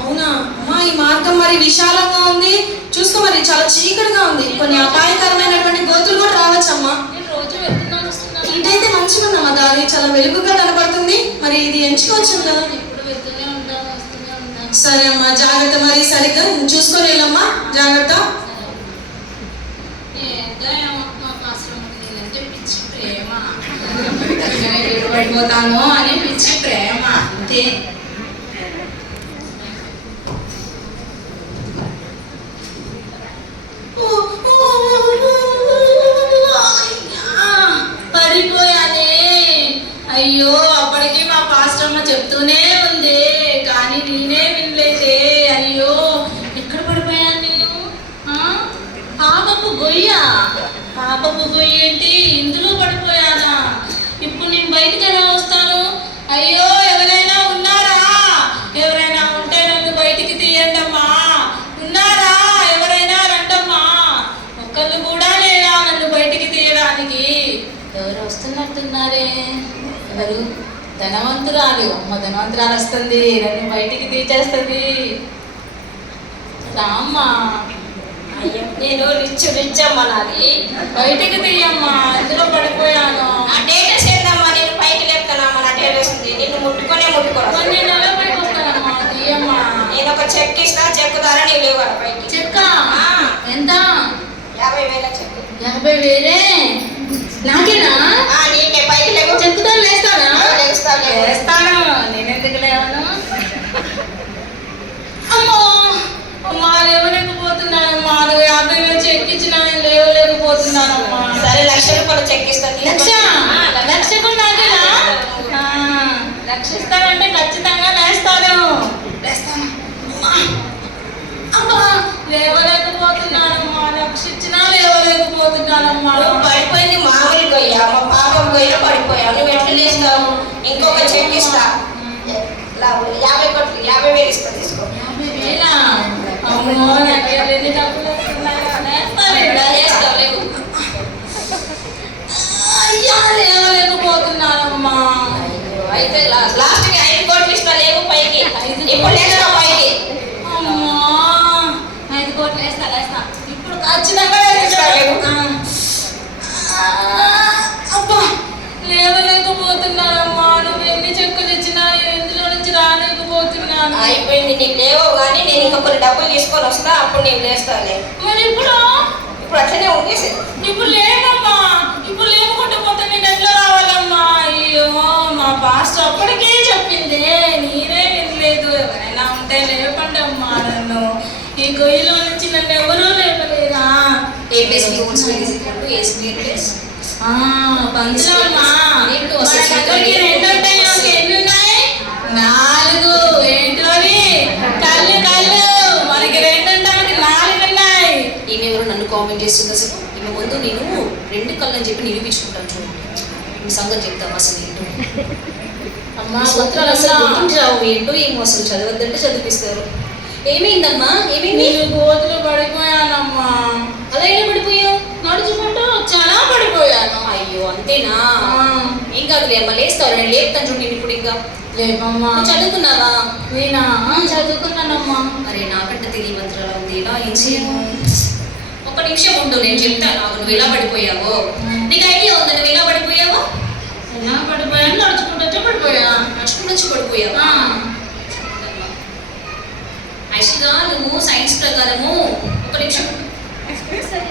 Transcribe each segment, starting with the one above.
అవునా అమ్మా, ఈ మార్గం మరి విశాలంగా ఉంది, చూసుకో మరి చాలా చీకటిగా ఉంది, కొన్ని అపాయకరమైనటువంటి గోతులు కూడా రావచ్చమ్మా. ఇటైతే మంచిగా ఉందమ్మా, దారి చాలా వెలుగుగా కనపడుతుంది, మరి ఇది ఎంచుకోవచ్చు కదా. సరే అమ్మా, జాగ్రత్త, మరి సరిగ్గా చూసుకొని వెళ్ళమ్మా, జాగ్రత్త. పడిపోతాను అని పిచ్చి ప్రేమ అంతే. పడిపోయానే, అయ్యో అప్పటికి మా పాస్టమ్మ చెప్తూనే ఉంది, కానీ నేనే వినలేదే. అయ్యో ఎక్కడ పడిపోయాను నేను? పాపపు గొయ్య, పాపపు గొయ్య ఏంటి, ఇందులో పడిపోయానా? ఇప్పుడు నేను బయటికి ఎలా వస్తాను? అయ్యో ఎవరైనా ఉన్నారా? ఎవరైనా ఉంటే నన్ను బయటికి తీయండమ్మా. ఉన్నారా? ఎవరైనా రండమ్మా. ఒక్కళ్ళు కూడా లేరా నన్ను బయటికి తీయడానికి? ఎవరు వస్తున్నట్టున్నారే? ఎవరు? ధనవంతురాలు. అమ్మ ధనవంతురాలు వస్తుంది, నన్ను బయటికి తీసేస్తుంది. రామ్మా. అయ్యో నేను రిచ్చమ్మా, నాది బయటికి తీయమ్మా, ఇందులో పడిపోయాను. నా టేటస్ ఏందమ్మా, నేను పైకి లేపుతానమ్మా, నా టేటస్ ఉంది, నిన్ను ముట్టుకోను. నేను ఎలా పైకి వస్తానమ్మా? తీయమ్మా. నేను ఒక చెక్ ఇస్తా, చెక్ ద్వారా నీవు లేవు పైకి. చెక్క ఎంత? 50,000 చెక్. 50,000? నాకేనా? నీకే, పైకి లేవు. చెక్కుతో లేస్తానా? లేస్తాను. నేను ఎందుకు లేవను? అమ్మో అమ్మా, లేవలేకపోతున్నానమ్మా. నువ్వు 50,000 చెక్ ఇచ్చినా నేను లేవలేకపోతున్నానమ్మా. సరే, 1,00,000 రూపాయలు చెక్ ఇస్తా. లక్ష కూడా నాకేనా? లక్ష ఇస్తానంటే ఖచ్చితంగా లేస్తాను. అమ్మా లేవలేకపోతున్నానమ్మా, లక్ష ఇచ్చినా లేవలేకపోతున్నానమ్మా. పడిపోయింది మామూలు గొయ్య, మా పాపం గొయ్య పడిపోయా. నువ్వు ఎట్లా లేస్తావు? ఇంకొక చెక్ ఇస్తా, 50,000 ఇస్తా, తీసుకో. 50,000? అమ్మో, నాకు ఎన్ని డబ్బులు లేవు. అయ్యా లేవలేకపోతున్నానమ్మా. అయితే లాస్ట్కి 5 కోట్లు ఇస్తా, లేవు పైకి. ఇప్పుడు లేస్తా పైకి. అమ్మా 5 కోట్లు లేస్తా. ఇప్పుడు ఖచ్చితంగా అబ్బా లేవలేకపోతున్నానమ్మా. నువ్వు ఎన్ని చెక్కులు ఇచ్చినా ఎందులో నుంచి రాలేకపోతున్నాను. అయిపోయింది, నీకు లేవు కానీ నేను ఇంకా కొన్ని డబ్బులు తీసుకొని వస్తా, అప్పుడు నీవు లేస్తాలే. మరి ఇప్పుడు అట్లనే ఉండేసి. ఇప్పుడు లేవమ్మా, ఇప్పుడు లేవుకుంటూ పోతే నేను ఎట్లా రావాలమ్మా? అయ్యో మా పాస్టర్ అప్పటికే చెప్పింది, నేనే వినలేదు. ఎవరైనా ఉంటే లేపండి అమ్మా నన్ను, ఈ గొయ్యిలో నుంచి నన్ను ఎవరూ లేపలేరా? పంచులమ్మా, ఎన్ని ఉంటాయి? ఎన్ని ఉన్నాయి? 4. ఏంటోని కళ్ళు మనకి 2 ఉంటాయి, 4 ఉన్నాయి. ఈమె ఎవరు నన్ను కామెంట్ చేస్తుంది అసలు? ఈమె ముందు నేను 2 కళ్ళు అని చెప్పి నిరూపించుకుంటాను. చూడండి మీ సంగతి చెప్తాం అసలు ఏంటో. అమ్మా సూత్రాలు అసలు గుర్తించావు ఏంటో, ఏమో అసలు చదవద్దంటే చదివిస్తారు. ఏమైందమ్మా? ఏమైంది? గోతులు పడిపోయానమ్మా. అలా ఎలా పడిపోయావు? నడుచుకుంటూ చాలా పడిపోయాను. అయ్యో అంతేనా? ఏం కాదులే అమ్మ, లేస్తావు, నేను లేపుతాను చూడు నేను ఇప్పుడు. ఇంకా లేపమ్మా. చదువుకున్నావా? నేనా? చదువుకున్నానమ్మా. అరే నాకంటే తెలియమంత్రాలు ఉంది, ఇలా ఏం చేయను. ఒక్క నిమిషం ఉండు, నేను చెప్తాను. నువ్వు ఎలా పడిపోయావో నీకు ఐడియా ఉందా? నువ్వు ఎలా పడిపోయావో? ఎలా పడిపోయాను? నడుచుకుంటూ పడిపోయా. నడుచుకుంటూ పడిపోయావా? యాక్చువల్గా నువ్వు సైన్స్ ప్రకారము, ఒక నిమిషం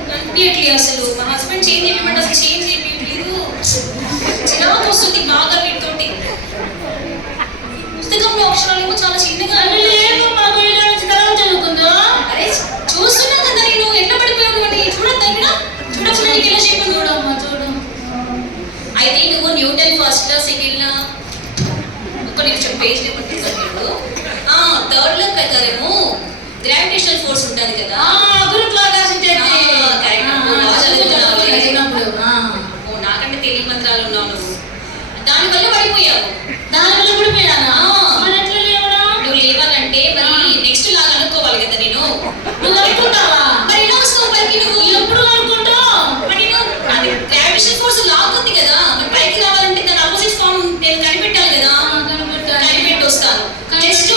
కనిపించట్లేదు అసలు. మా హస్బెండ్ చేంజ్ చేయమంటే అసలు చేంజ్ చేయలేదు. చిరాకు వస్తుంది బాగా వీటితోటి. పుస్తకంలో అక్షరాలు చాలా చిన్నగా. చదువుకుందా? అరే చూస్తున్నా కదా నేను, ఎట్లా పడిపోయావు అని. చూడద్దా ఇక్కడ? చూడకుండా నీకు ఎలా చెప్పాను? చూడమ్మా చూడు. అయితే నువ్వు న్యూటన్ ఫస్ట్ లా, సెకండ్ లా, ఒక నిమిషం పేజ్ నెంబర్ 3rd లా ప్రకారము గ్రావిటేషనల్ ఫోర్స్ ఉంటుంది కదా. నాకంటే తెలియ మంత్రాలు ఉన్నావు నువ్వు. దానివల్ల పడిపోయావు. దానివల్ల పడిపోయానా? నువ్వు లేవాలంటే మరి నెక్స్ట్ లాగా అనుకోవాలి కదా నేను. నువ్వు అనుకుంటావా? మరి ఎలా వస్తావు పైకి? నువ్వు ఎప్పుడు అనుకుంటావు? మరి అది గ్రావిటేషన్ ఫోర్స్ లాగుతుంది కదా. మరి పైకి రావాలంటే దాని ఆపోజిట్ ఫామ్ నేను కనిపెట్టాలి కదా. కనిపెట్టి వస్తాను. జస్ట్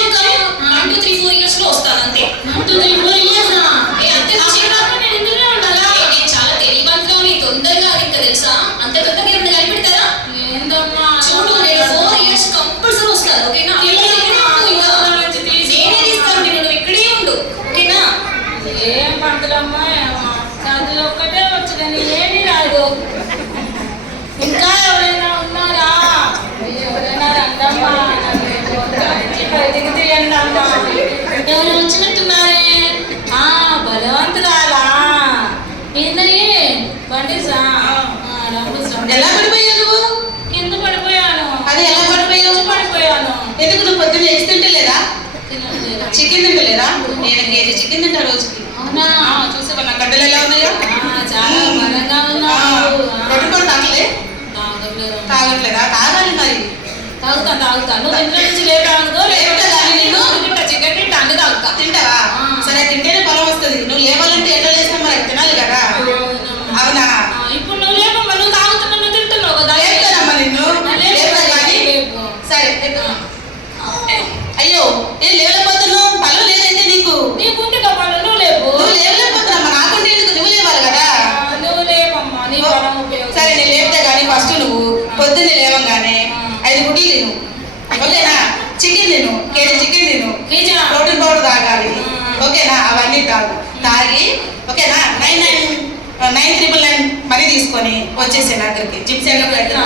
లేదండి అమ్మా. ఎవరు వచ్చినట్టున్నారే? బలవంతురాలా ఏందయ్యే బండిసా? ఎలా పడిపోయావు నువ్వు? కింద పడిపోయాను. అది ఎలా పడిపోయావు? పడిపోయాను. ఎందుకు నువ్వు పొద్దున్న ఎగ్స్ తింటలేదా? తినట్లేదు. చికెన్ తింటలేదా? నేను కేజీ చికెన్ తింటా రోజుకి. అవునా? చూసావా నా గడ్డలు ఎలా ఉన్నాయో? చాలా బలంగా ఉన్నావు. రొట్టె కూడా తాగలే? తాగలేదు. తాగట్లేదా? తాగాలి మరి. తాగుతా. నువ్వు ఇంట్లో నుంచి లేపానుకో చికెన్ తింటా అన్ని తాగుతా. తింటావా? సరే తింటేనే బలం వస్తుంది. నువ్వు లేవాలంటే ఎట్లా చేసినా మరి తినాలి కదా. అవునా? ఇప్పుడు నువ్వు లేపమ్మా. నువ్వు తాగుతున్నా నువ్వు తింటున్నావు కదా. లేపుతానమ్మా నిన్ను. లేపుతా కానీ. సరే అయ్యో ఏం లేవలేకపోతున్నావు? బలం లేదైతే నీకు. నీకుంటే కపాలు నువ్వు లేపు. నువ్వు లేవలేకపోతున్నావు. నాకుంటే ఎందుకు? నువ్వు లేవాలి కదా. నువ్వు లేపమ్మా. నీ బలం ఉపయోగం. సరే నేను లేపుతా కానీ ఫస్ట్ నువ్వు పొద్దున్నే లేవంగానే 5 గుడ్లు తిను. ఓకేనా? చికెన్ తిను. కేజీ చికెన్ తిను. ప్రోటీన్ పౌడర్ తాగాలి. ఓకేనా? అవన్నీ తాగి ఓకేనా 9999 మనీ తీసుకొని వచ్చేసే నా దగ్గరికి. జిమ్ సెంటర్ దగ్గర.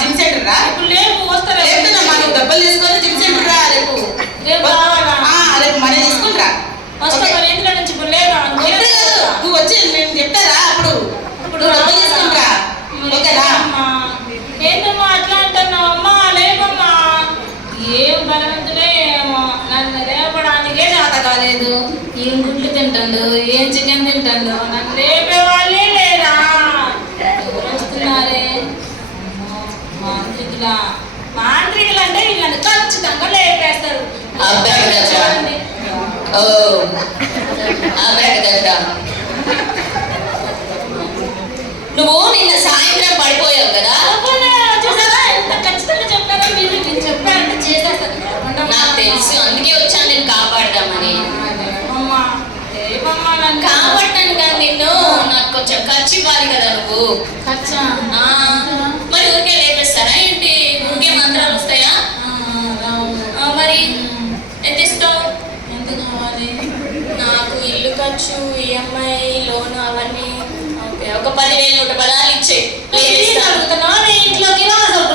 జిమ్ సెంటర్ రా. ఇప్పుడు లేపు వస్తారా? లేపుతానమ్మా. నువ్వు డబ్బులు తీసుకొని జిమ్ సెంటర్ రా రేపు. రేపు మనీ తీసుకుని రా. ఇంట్లో నుంచి ఇప్పుడు లేదా? నువ్వు వచ్చి నేను చెప్తారా అప్పుడు డబ్బులు తీసుకుని రా. ఓకేనా? ఏంటమ్మా అట్లా అంటున్నావు? అమ్మా లేపమ్మా. ఏం బలవంతులే ఏమో. నన్ను లేపడానికే చేత కాలేదు. ఏం గుడ్లు తింటాడు, ఏం చికెన్ తింటాడు. నన్ను లేపే వాళ్ళే లేరా? ఎవరు వస్తున్నారే? మాంత్రికులు అంటే వీళ్ళని ఖచ్చితంగా లేపేస్తారు. చూడండి. నువ్వు నిన్న సాయంత్రం పడిపోయావు కదా. చూసారా ఎంత ఖచ్చితంగా చెప్పారా మీరు? నేను చెప్పారంటే చేసేస్తారు. నాకు తెలుసు, అందుకే వచ్చాను నేను కాపాడదామని. కాపాడతాను కదా నిన్ను. నాకు కొంచెం ఖర్చు ఇవ్వాలి కదా నువ్వు. ఖర్చా? మరి ఊరికే లేపేస్తారా ఏంటి? ఊరికే మంత్రాలు వస్తాయా? మరి ఎంత ఇస్తావు? ఎంత కావాలి? నాకు ఇల్లు ఖర్చు, ఈఎంఐ, లోన్ అవన్నీ ఒక 10,000 పదాలు ఇచ్చే. ఇంట్లోకి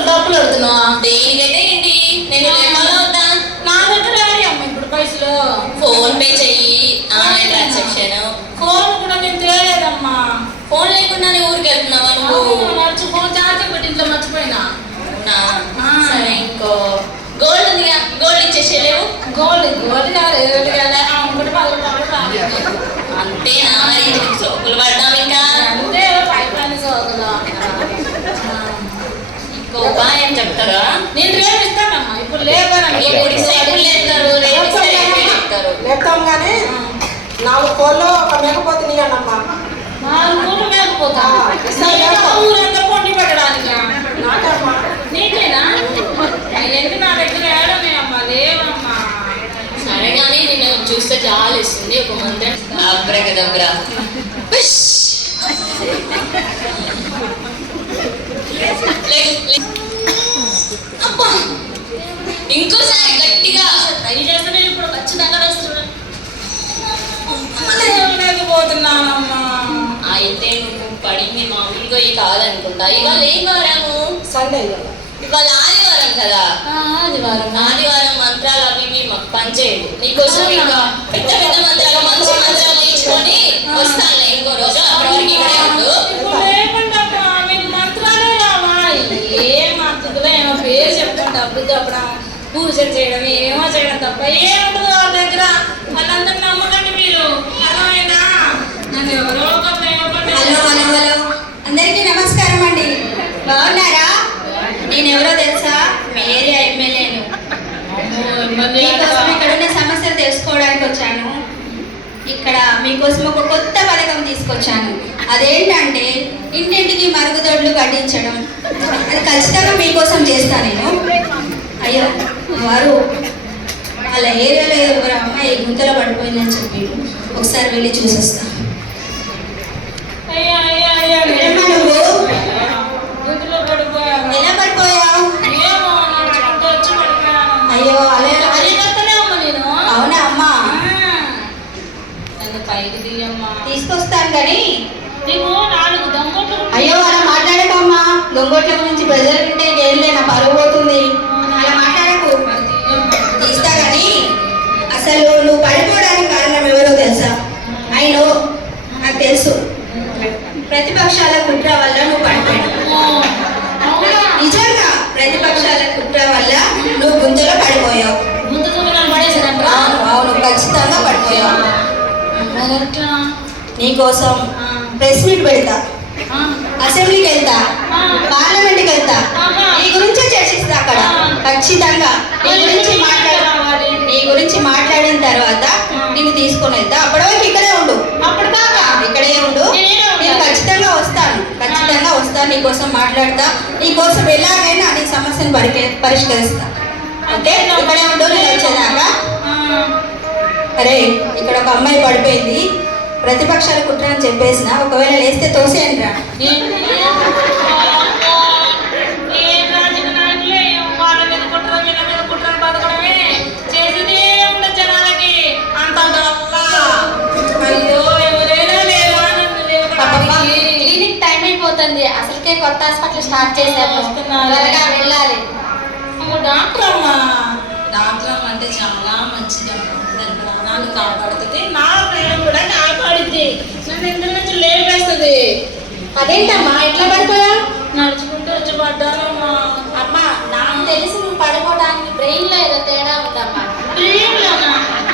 డబ్బులు అడుగుతున్నావా? దేనికైతే ఏంటి? నేను లేపాలా వద్దా? నా దగ్గర అమ్మ ఇప్పుడు పైసలు. ఫోన్ పే చెయ్యి. Online transaction. ఫోన్ కూడా నేను తేలేదమ్మా. ఫోన్ లేకుండానే ఊరికి వెళ్తున్నావా నువ్వు? ఫోన్ ఛార్జింగ్ పెట్టి ఇంట్లో మర్చిపోయినా. సరే ఇంకో గోల్డ్ ఉందిగా, గోల్డ్ ఇచ్చేసేలేవు. గోల్డ్ కాదు ఇంకోటి 10 రూపాయలు. అంతేనా? మరి సోకులు పడ్డాం ఇంకా. అంతే పైపు సోకులు. ఇంకో ఉపాయం చెప్తారా? నేను రేపు ఇస్తానమ్మా. ఇప్పుడు లేపానండి. ఎప్పుడు లేపుతారు? రేపు చెప్తారు. లేపుతాం కానీ 4 కోళ్ళు ఒక మేకపోతే నీయన్నమ్మా. 4 కోళ్ళు మేకపోతా. ఊరంతా పొండి పెట్టడానికి నాకమ్మా. నీకేనా? అవన్నీ నా దగ్గర ఏడమే అమ్మా. లేవమ్మా. సరే కానీ నిన్ను చూస్తే చాలా ఇస్తుంది. ఒక మంత్రం అబ్రకదబ్రా. అబ్బా ఇంకోసారి గట్టిగా ట్రై చేస్తే ఇప్పుడు ఖచ్చితంగా వస్తుంది. లేకపోతున్నానమ్మా. అయితే నువ్వు పడింది మామూలుగా ఇది కాదనుకుంటా. ఇవాళ ఏం వారము? సండే. ఇవాళ ఆదివారం కదా. ఆదివారం మంత్రాలు అవి ఇవి మాకు పనిచేయదు. నీకోసం ఇంకా పెద్ద పెద్ద మంత్రాలు మంచి మంత్రాలు నేర్చుకొని వస్తాను ఇంకో రోజు. అప్పటి వరకు ఇక్కడే ఉండు. మంత్రాలే రావా? ఏ మంత్రులో ఏమో పేరు చెప్తాం. డబ్బులు చెప్పడం, పూజలు చేయడం, ఏమో చేయడం తప్ప ఏముండదు వాళ్ళ దగ్గర. వాళ్ళందరూ నమ్మకండి మీరు. అర్థమైందా? నన్ను ఎవరో హలో అందరికీ నమస్కారం అండి. బాగున్నారా? నేను ఎవరో తెలుసా? మీ ఏరియా ఎమ్మెల్యేను. మీకోసం ఇక్కడ ఉన్న సమస్యలు తెలుసుకోవడానికి వచ్చాను. ఇక్కడ మీకోసం ఒక కొత్త పథకం తీసుకొచ్చాను. అదేంటంటే ఇంటింటికి మరుగుదొడ్లు కట్టించడం. అది ఖచ్చితంగా మీకోసం చేస్తాను నేను. అయ్యో వారు వాళ్ళ ఏరియాలో ఒక అమ్మాయి గుంతలో పడిపోయిందని చెప్పి ఒకసారి వెళ్ళి చూసొస్తాను. ఎలా పడిపోయావు? అయ్యో అవునా అమ్మా? పైకి తీయమ్మా. తీసుకొస్తాను కానీ నీకు 4 దొంగలు. అయ్యో అలా మాట్లాడకమ్మా. దొంగోట్ల గురించి ప్రజలు వింటే జైల్లో నా పరువు పోతుంది. అలా మాట్లాడకు. తీస్తా కానీ ప్రతిపక్షాల కుట్ర వల్ల నువ్వు పడిపోయావు. నిజంగా ప్రతిపక్షాల కుట్ర వల్ల నువ్వు గుంతలో పడిపోయావు. అవును, ఖచ్చితంగా పడిపోయావు. నీకోసం ప్రెస్ మీట్ పెడతా, అసెంబ్లీకి వెళ్తా, పార్లమెంట్కి వెళ్తా, నీ గురించే చర్చిస్తా అక్కడ. ఖచ్చితంగా నీ గురించి మాట్లాడిన తర్వాత నేను తీసుకొని వెళ్తా. అప్పటి వరకు ఇక్కడే ఉండు, ఇక్కడే ఉండు. నేను ఖచ్చితంగా వస్తాను, నీకోసం మాట్లాడతా, నీకోసం ఎలాగైనా నీ సమస్యను పరిష్కరిస్తా. అంటే ఇక్కడే ఉండు నేను వచ్చేదాకా. అరే, ఇక్కడ ఒక అమ్మాయి పడిపోయింది, ప్రతిపక్షాల కుట్ర అని చెప్పేసిన, ఒకవేళ లేస్తే తోసేయండి రా. క్లినిక్ టైం అయిపోతుంది, అసలుకే కొత్త హాస్పిటల్ స్టార్ట్ చేశాము, త్వరగా వెళ్ళాలి. డాక్టర్ అంటే చాలా మంచిదమ్మా, దాని ప్రాణాలు కాపాడుతుంది, నా ప్రాణం కూడా కాపాడుద్ది, నన్ను ఇంటి నుంచి లేపేస్తుంది. అదేంటమ్మా ఎట్లా పడిపోయా? నడుచుకుంటూ వచ్చి పడ్డానమ్మా. అమ్మా, నాకు తెలిసి నువ్వు పడిపోవడానికి బ్రెయిన్ లో ఏదో తేడా ఉందమ్మా.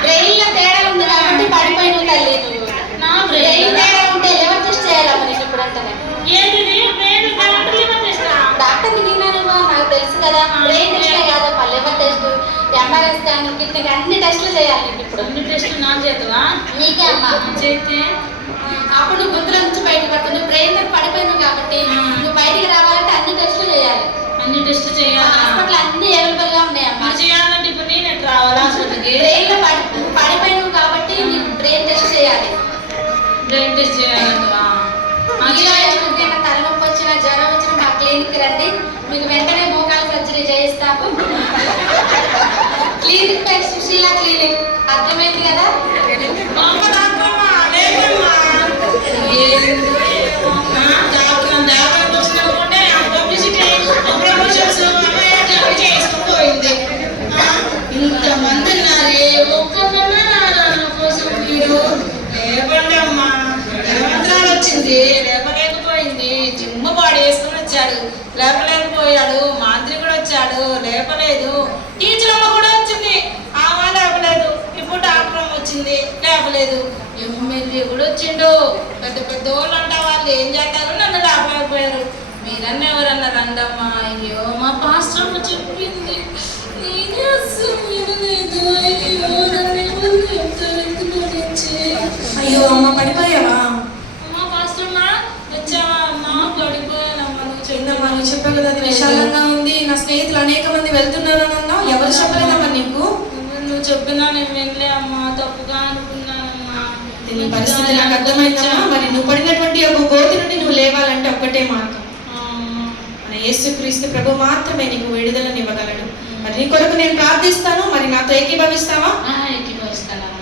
బ్రెయిన్ లో తేడా ఉంది కాబట్టి పడిపోయిన తల్లి నువ్వు. నా బ్రెయిన్ తేడా ఉంటే లివర్ టెస్ట్ చేయాలమ్మా నీకు ఇప్పుడు అంటనే. డాక్టర్ నేనేమో నాకు తెలుసు కదా, బ్రెయిన్ టెస్టే కాదమ్మా, liver test, MRI scan, kidney అన్ని టెస్టులు చేయాలి నీకు ఇప్పుడు. అన్ని టెస్ట్ నా చేతవా? నీకే అమ్మా చేస్తే అప్పుడు నువ్వు గుంతుల నుంచి బయటకు పడుతుంది, నువ్వు బ్రెయిన్ దగ్గర పడిపోయినావు కాబట్టి నువ్వు బయటికి రావాలంటే అన్ని టెస్టులు చేయాలి. అన్ని టెస్ట్ చేయాలి. హాస్పిటల్ అన్ని అవైలబుల్ గా ఉన్నాయమ్మా. మరి చేయాలంటే ఇప్పుడు నేను ఎట్లా రావాలి హాస్పిటల్కి? బ్రెయిన్ లో పడిపోయినావు కాబట్టి నీకు బ్రెయిన్ టెస్ట్ చేయాలి. బ్రెయిన్ టెస్ట్ చేయాలంటవా? ఎవరికైనా తలనొప్పి వచ్చినా జ్వరం వచ్చినా మా క్లినిక్ రండి, మీకు వెంటనే మోకాలు సర్జరీ చేయిస్తాము. క్లినిక్ పేరు సుశీల క్లినిక్, అర్థమైంది కదా? ఇంతమంది ఉన్నారే, ఒక్కదన్నా నా కోసం వీడు లేపండి అమ్మా. రేవంత్రాలు వచ్చింది, లేపలేకపోయింది. జిమ్మ బాడీ వేసుకుని వచ్చాడు, లేపలేకపోయాడు. మాంత్రి కూడా వచ్చాడు, లేపలేదు. టీచర్ అమ్మ కూడా వచ్చింది, ఆమె లేపలేదు. ఇప్పుడు డాక్టర్ అమ్మ వచ్చింది, లేపలేదు. ఎమ్మెల్యే కూడా వచ్చిండు. పెద్ద పెద్ద వాళ్ళు అంట, వాళ్ళు ఏం చేస్తారు, నన్ను లేపలేకపోయారు. మీరన్నా ఎవరన్నా రండమ్మా. అయ్యో, మా పాస్టర్ అమ్మ చెప్పింది, నేనే అస్సలు వినలేదు. అయ్యో, నన్ను ఎవరు చెప్తారు ఇంటి గురించి? అయ్యో అమ్మ, పడిపోయావా? అమ్మ పాస్టర్ అమ్మ వచ్చావా? అమ్మ పడిపోయానమ్మా. నువ్వు ఏందమ్మా, నువ్వు చెప్పావు కదా అది విశాలంగా ఉంది, నా స్నేహితులు అనేక మంది వెళ్తున్నారు అన్నావు, ఎవరు చెప్పలేదమ్మా నీకు? నువ్వు చెప్పినా నేను వినలే అమ్మా, తప్పుగా అనుకున్నానమ్మా. నీ పరిస్థితి నాకు అర్థమైందమ్మా. మరి నువ్వు పడినటువంటి ఒక గోతి నుండి నువ్వు లేవాలంటే ఒక్కటే మార్గం, మన యేసుక్రీస్తు ప్రభు మాత్రమే నీకు విడుదలను ఇవ్వగలడు. మరి నీ కొరకు నేను ప్రార్థిస్తాను, మరి నాతో ఏకీభవిస్తావా?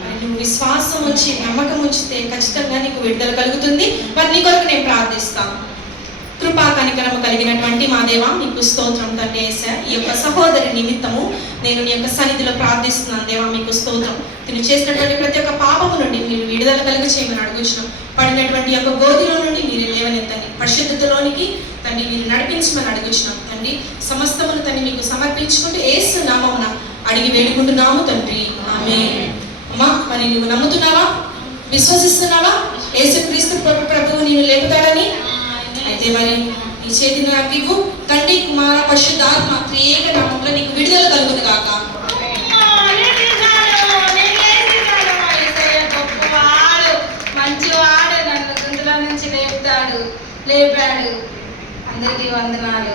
మరి నువ్వు విశ్వాసం ఉంచి నమ్మకం ఉంచితే ఖచ్చితంగా నీకు విడుదల కలుగుతుంది. మరి నీ కొరకు నేను ప్రార్థిస్తాను. కృపా కనికరము కలిగినటువంటి మా దేవా, నీకు స్తోత్రం తండ్రి యేసయ్యా. ఈ యొక్క సహోదరి నిమిత్తము నేను నీ యొక్క సన్నిధిలో ప్రార్థిస్తున్నాను దేవా, మీకు స్తోత్రం. తిను చేసినటువంటి ప్రతి ఒక్క పాపము నుండి మీరు విడుదల కలుగ చేయమని అడుగుచున్నాం. పడినటువంటి యొక్క గోతిలో నుండి మీరు లేవనెత్తండి, పరిశుద్ధతలోనికి తండ్రి మీరు నడిపించమని అడుగుచున్నాం. తండ్రి సమస్తమును తండ్రి మీకు సమర్పించుకుంటూ యేసు నామమున అడిగి వేడుకుంటున్నాము తండ్రి, ఆమేన్. అమ్మా, మరి నువ్వు నమ్ముతున్నావా, విశ్వసిస్తున్నావా యేసుక్రీస్తు ప్రభువు నేను లేపుతాడని? అయితే మరి నీ చేతిని నాకు ఇవ్వు. తండ్రి, కుమార, పరిశుద్ధాత్మ త్రియేక నామములో నీకు విడుదల కలుగును గాక. గొప్పవాడు, మంచివాడు, నన్ను గుండెల నుంచి లేపాడు. అందరికీ వందనాలు.